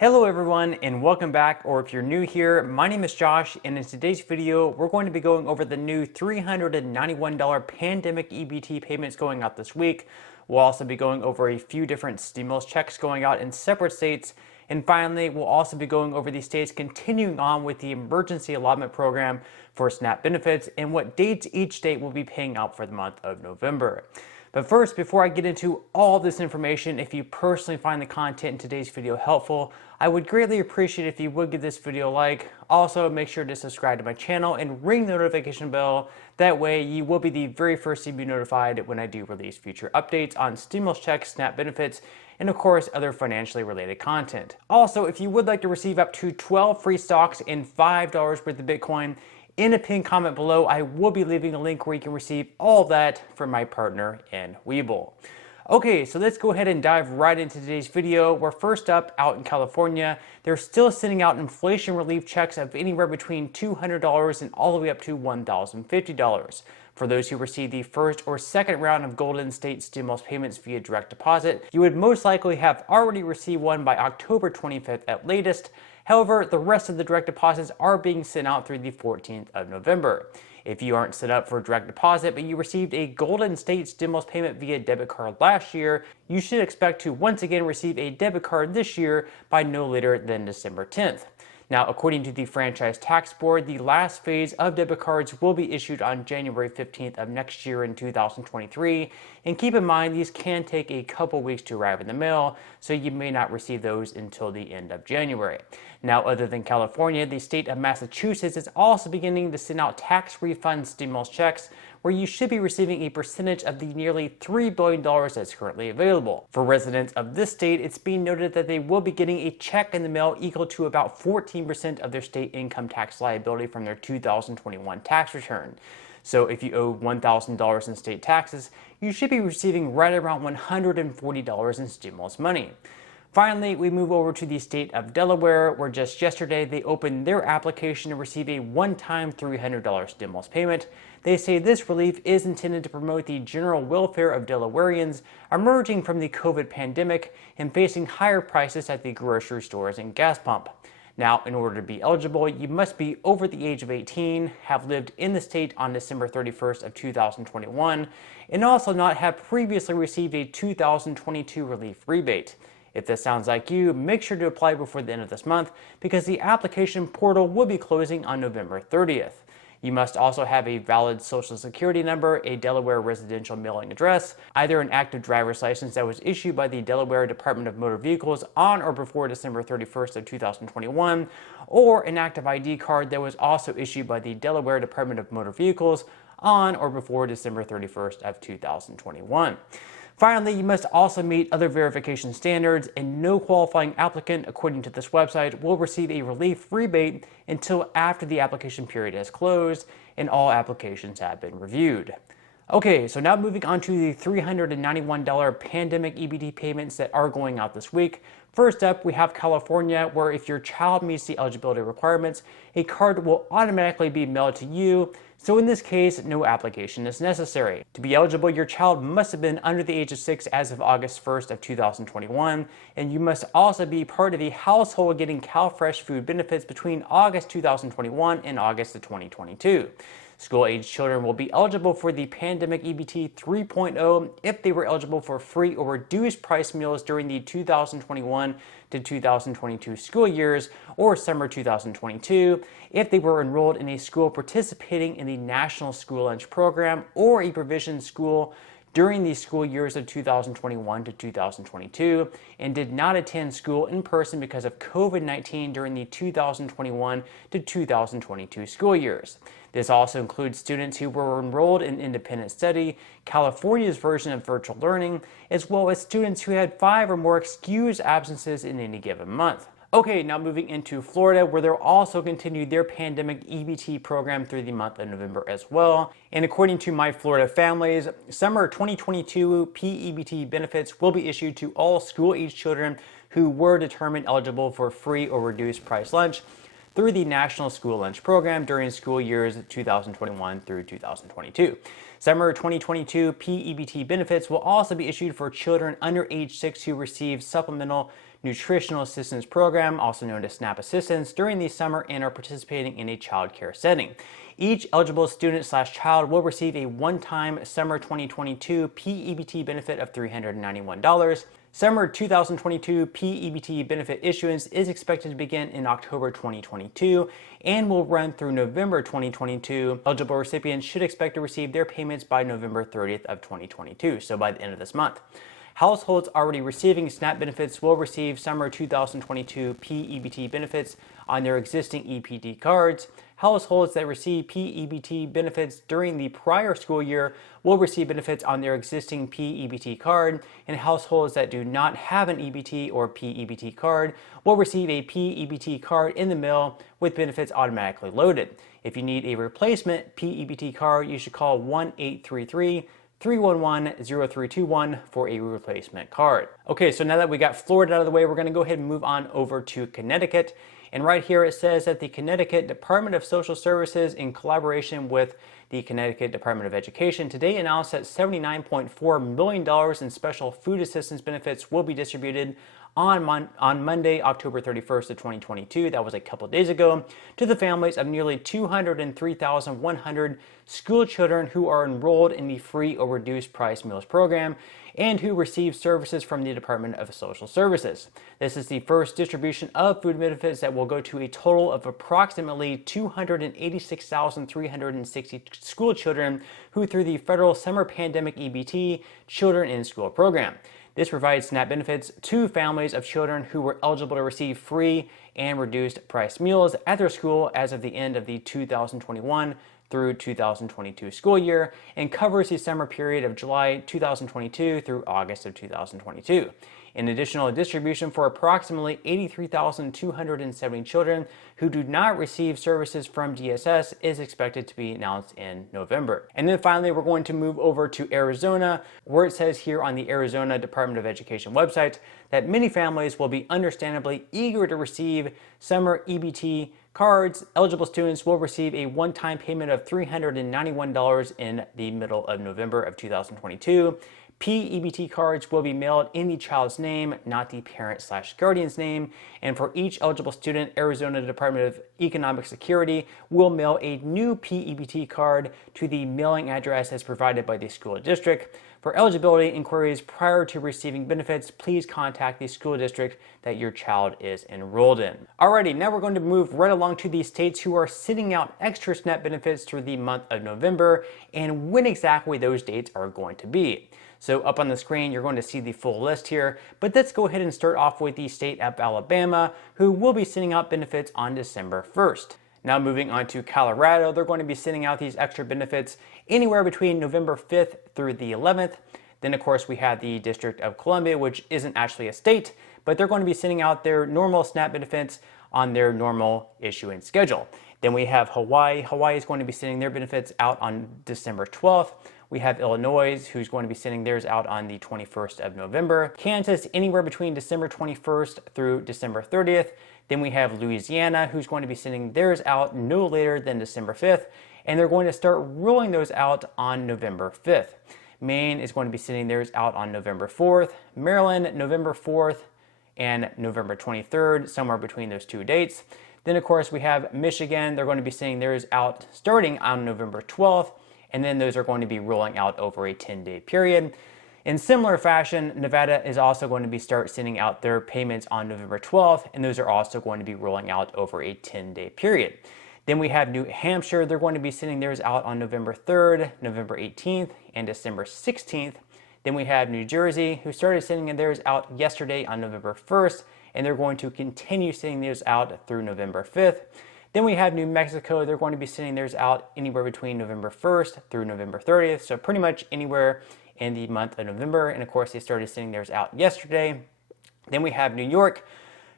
Hello everyone and welcome back, or if you're new here, my name is Josh, and in today's video we're going to be going over the new $391 pandemic EBT payments going out this week. We'll also be going over a few different stimulus checks going out in separate states, and finally we'll also be going over the states continuing on with the emergency allotment program for SNAP benefits and what dates each state will be paying out for the month of November. But first, before I get into all this information, if you personally find the content in today's video helpful, I would greatly appreciate if you would give this video a like. Also, make sure to subscribe to my channel and ring the notification bell. That way, you will be the very first to be notified when I do release future updates on stimulus checks, SNAP benefits, and of course, other financially related content. Also, if you would like to receive up to 12 free stocks and $5 worth of Bitcoin, in a pinned comment below, I will be leaving a link where you can receive all of that from my partner in Webull. Okay, so let's go ahead and dive right into today's video. We're first up out in California. They're still sending out inflation relief checks of anywhere between $200 and all the way up to $1,050. For those who received the first or second round of Golden State stimulus payments via direct deposit, you would most likely have already received one by October 25th at latest. However, the rest of the direct deposits are being sent out through the 14th of November. If you aren't set up for direct deposit, but you received a Golden State stimulus payment via debit card last year, you should expect to once again receive a debit card this year by no later than December 10th. Now, according to the Franchise Tax Board, the last phase of debit cards will be issued on January 15th of next year in 2023. And keep in mind, these can take a couple weeks to arrive in the mail, so you may not receive those until the end of January. Now, other than California, the state of Massachusetts is also beginning to send out tax refund stimulus checks, where you should be receiving a percentage of the nearly $3 billion that's currently available. For residents of this state, it's being noted that they will be getting a check in the mail equal to about 14% of their state income tax liability from their 2021 tax return. So if you owe $1,000 in state taxes, you should be receiving right around $140 in stimulus money. Finally, we move over to the state of Delaware, where just yesterday they opened their application to receive a one-time $300 stimulus payment. They say this relief is intended to promote the general welfare of Delawareans emerging from the COVID pandemic and facing higher prices at the grocery stores and gas pump. Now, in order to be eligible, you must be over the age of 18, have lived in the state on December 31st of 2021, and also not have previously received a 2022 relief rebate. If this sounds like you, make sure to apply before the end of this month because the application portal will be closing on November 30th. You must also have a valid Social Security number, a Delaware residential mailing address, either an active driver's license that was issued by the Delaware Department of Motor Vehicles on or before December 31st of 2021, or an active ID card that was also issued by the Delaware Department of Motor Vehicles on or before December 31st of 2021. Finally, you must also meet other verification standards, and no qualifying applicant, according to this website, will receive a relief rebate until after the application period has closed and all applications have been reviewed. Okay, so now moving on to the $391 pandemic EBT payments that are going out this week. First up, we have California, where if your child meets the eligibility requirements, a card will automatically be mailed to you. So in this case, no application is necessary. To be eligible, your child must have been under the age of 6 as of August 1st of 2021, and you must also be part of a household getting CalFresh food benefits between August 2021 and August of 2022. School-aged children will be eligible for the Pandemic EBT 3.0 if they were eligible for free or reduced price meals during the 2021 to 2022 school years or summer 2022 if they were enrolled in a school participating in the National School Lunch Program or a provision school during the school years of 2021 to 2022 and did not attend school in person because of COVID-19 during the 2021 to 2022 school years. This also includes students who were enrolled in independent study, California's version of virtual learning, as well as students who had 5 or more excused absences in any given month. Okay, now moving into Florida, where they'll also continue their pandemic EBT program through the month of November as well. And according to My Florida Families, summer 2022 P-EBT benefits will be issued to all school-aged children who were determined eligible for free or reduced price lunch through the National School Lunch Program during school years 2021 through 2022. Summer 2022 P-EBT benefits will also be issued for children under age 6 who receive supplemental Nutritional Assistance Program, also known as SNAP Assistance, during the summer and are participating in a child care setting. Each eligible student/child will receive a one-time summer 2022 P-EBT benefit of $391. Summer 2022 P-EBT benefit issuance is expected to begin in October 2022 and will run through November 2022. Eligible recipients should expect to receive their payments by November 30th of 2022, so by the end of this month. Households already receiving SNAP benefits will receive summer 2022 P-EBT benefits on their existing EBT cards. Households that receive P-EBT benefits during the prior school year will receive benefits on their existing P-EBT card, and households that do not have an EBT or P-EBT card will receive a P-EBT card in the mail with benefits automatically loaded. If you need a replacement P-EBT card, you should call 1-833-311-0321 for a replacement card. Okay, so now that we got Florida out of the way, we're going to go ahead and move on over to Connecticut. And right here it says that the Connecticut Department of Social Services, in collaboration with the Connecticut Department of Education, today announced that $79.4 million in special food assistance benefits will be distributed on Monday, October 31st of 2022, that was a couple days ago, to the families of nearly 203,100 school children who are enrolled in the free or reduced price meals program and who receive services from the Department of Social Services. This is the first distribution of food benefits that will go to a total of approximately 286,360 school children who, through the federal summer pandemic EBT Children in School program. This provides SNAP benefits to families of children who were eligible to receive free and reduced price meals at their school as of the end of the 2021 through 2022 school year, and covers the summer period of July 2022 through August of 2022. An additional distribution for approximately 83,270 children who do not receive services from DSS is expected to be announced in November. And then finally, we're going to move over to Arizona, where it says here on the Arizona Department of Education website that many families will be understandably eager to receive summer EBT cards. Eligible students will receive a one-time payment of $391 in the middle of November of 2022. P-EBT cards will be mailed in the child's name, not the parent/guardian's name. And for each eligible student, Arizona Department of Economic Security will mail a new P-EBT card to the mailing address as provided by the school district. For eligibility inquiries prior to receiving benefits, please contact the school district that your child is enrolled in. Alrighty, now we're going to move right along to the states who are sending out extra SNAP benefits through the month of November and when exactly those dates are going to be. So up on the screen, you're going to see the full list here, but let's go ahead and start off with the state of Alabama, who will be sending out benefits on December 1st. Now moving on to Colorado, they're going to be sending out these extra benefits anywhere between November 5th through the 11th. Then of course we have the District of Columbia, which isn't actually a state, but they're going to be sending out their normal SNAP benefits on their normal issuance schedule. Then we have Hawaii. Hawaii is going to be sending their benefits out on December 12th. We have Illinois, who's going to be sending theirs out on the 21st of November. Kansas, anywhere between December 21st through December 30th. Then we have Louisiana, who's going to be sending theirs out no later than December 5th. And they're going to start rolling those out on November 5th. Maine is going to be sending theirs out on November 4th. Maryland, November 4th and November 23rd, somewhere between those two dates. Then of course we have Michigan. They're going to be sending theirs out starting on November 12th. And then those are going to be rolling out over a 10-day period. In similar fashion, Nevada is also going to be start sending out their payments on November 12th, and those are also going to be rolling out over a 10-day period. Then we have New Hampshire. They're going to be sending theirs out on November 3rd, November 18th, and December 16th. Then we have New Jersey, who started sending theirs out yesterday on November 1st, and they're going to continue sending theirs out through November 5th. Then we have New Mexico. They're going to be sending theirs out anywhere between November 1st through November 30th, so pretty much anywhere in the month of November. And of course, they started sending theirs out yesterday. Then we have New York,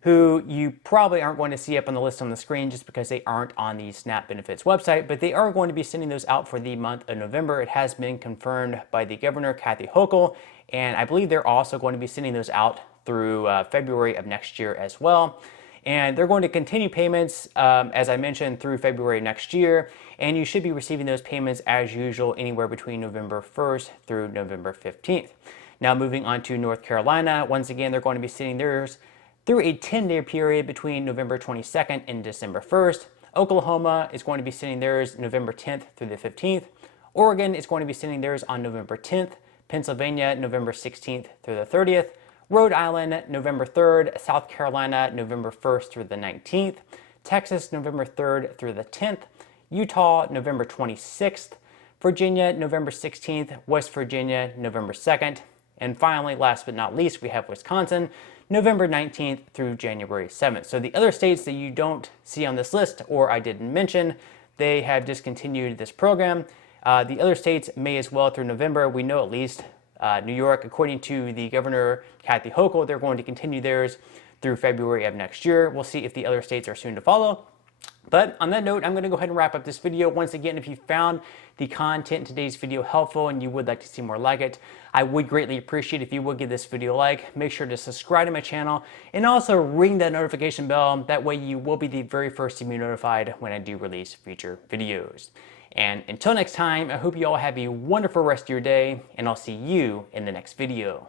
who you probably aren't going to see up on the list on the screen just because they aren't on the SNAP benefits website, but they are going to be sending those out for the month of November. It has been confirmed by the governor, Kathy Hochul, and I believe they're also going to be sending those out through February of next year as well. And they're going to continue payments, as I mentioned, through February next year. And you should be receiving those payments as usual anywhere between November 1st through November 15th. Now moving on to North Carolina, once again, they're going to be sending theirs through a 10-day period between November 22nd and December 1st. Oklahoma is going to be sending theirs November 10th through the 15th. Oregon is going to be sending theirs on November 10th. Pennsylvania, November 16th through the 30th. Rhode Island, November 3rd. South Carolina, November 1st through the 19th. Texas, November 3rd through the 10th. Utah, November 26th. Virginia, November 16th. West Virginia, November 2nd. And finally, last but not least, we have Wisconsin, November 19th through January 7th. So the other states that you don't see on this list, or I didn't mention, they have discontinued this program. The other states may as well through November. We know at least New York, according to the governor, Kathy Hochul, they're going to continue theirs through February of next year. We'll see if the other states are soon to follow. But on that note, I'm going to go ahead and wrap up this video. Once again, if you found the content in today's video helpful and you would like to see more like it, I would greatly appreciate if you would give this video a like. Make sure to subscribe to my channel and also ring that notification bell. That way you will be the very first to be notified when I do release future videos. And until next time, I hope you all have a wonderful rest of your day, and I'll see you in the next video.